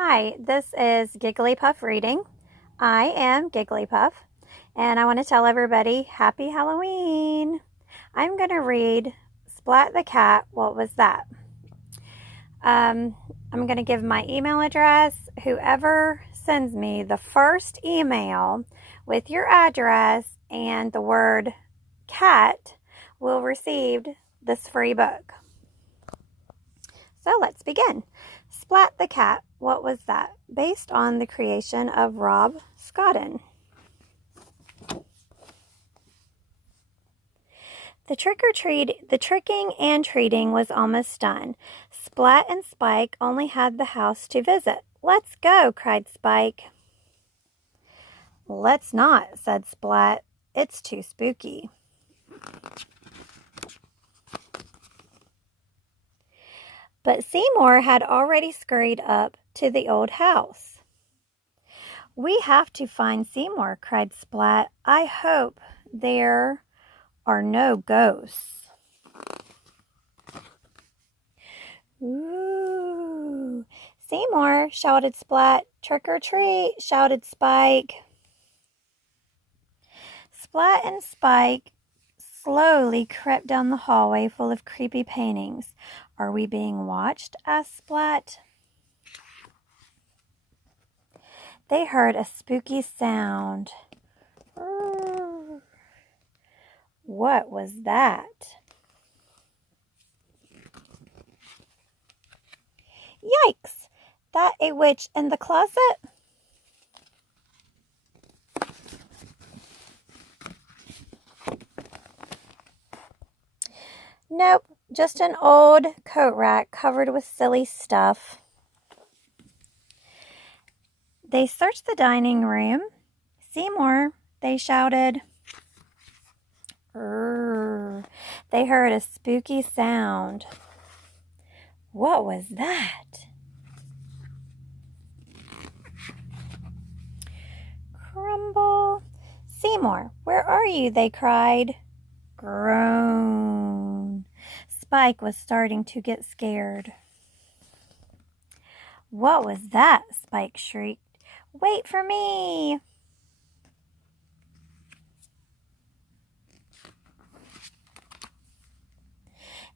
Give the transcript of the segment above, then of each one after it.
Hi, this is Gigglypuff Reading. I am Gigglypuff, and I want to tell everybody Happy Halloween. I'm going to read Splat the Cat, What Was That? I'm going to give my email address. Whoever sends me the first email with your address and the word cat will receive this free book. So let's begin. Splat the Cat, What Was That? Based on the creation of Rob Scotton. The tricking and treating was almost done. Splat and Spike only had the house to visit. Let's go, cried Spike. Let's not, said Splat. It's too spooky. But Seymour had already scurried up to the old house. We have to find Seymour, cried Splat. I hope there are no ghosts. Ooh, Seymour, shouted Splat. Trick or treat, shouted Spike. Splat and Spike slowly crept down the hallway full of creepy paintings. Are we being watched? Asked Splat. They heard a spooky sound. What was that? Yikes! That a witch in the closet? Nope, just an old coat rack covered with silly stuff. They searched the dining room. Seymour, they shouted. They heard a spooky sound. What was that? Crumble. Seymour, where are you? They cried. Groan. Spike was starting to get scared. What was that? Spike shrieked. Wait for me!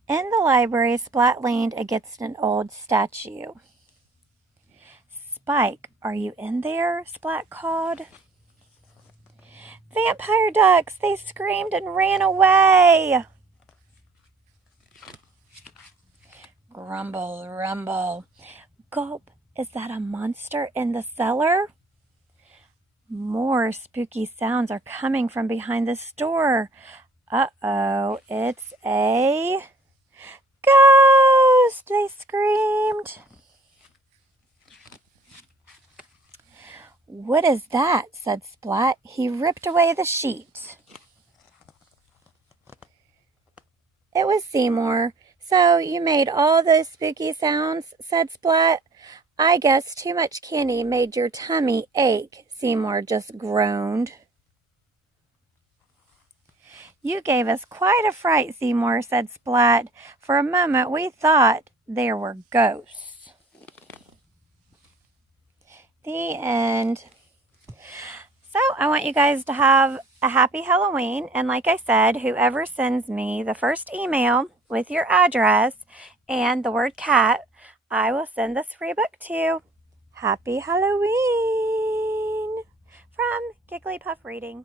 In the library, Splat leaned against an old statue. Spike, are you in there? Splat called. Vampire ducks! They screamed and ran away. Grumble, rumble. Gulp, is that a monster in the cellar? More spooky sounds are coming from behind this door. Uh-oh, it's a ghost, they screamed. What is that? Said Splat. He ripped away the sheet. It was Seymour. So you made all those spooky sounds, said Splat. I guess too much candy made your tummy ache, Seymour just groaned. You gave us quite a fright, Seymour, said Splat. For a moment we thought there were ghosts. The end. So I want you guys to have a happy Halloween. And like I said, whoever sends me the first email with your address and the word cat, I will send this free book to. Happy Halloween from Gigglypuff Reading.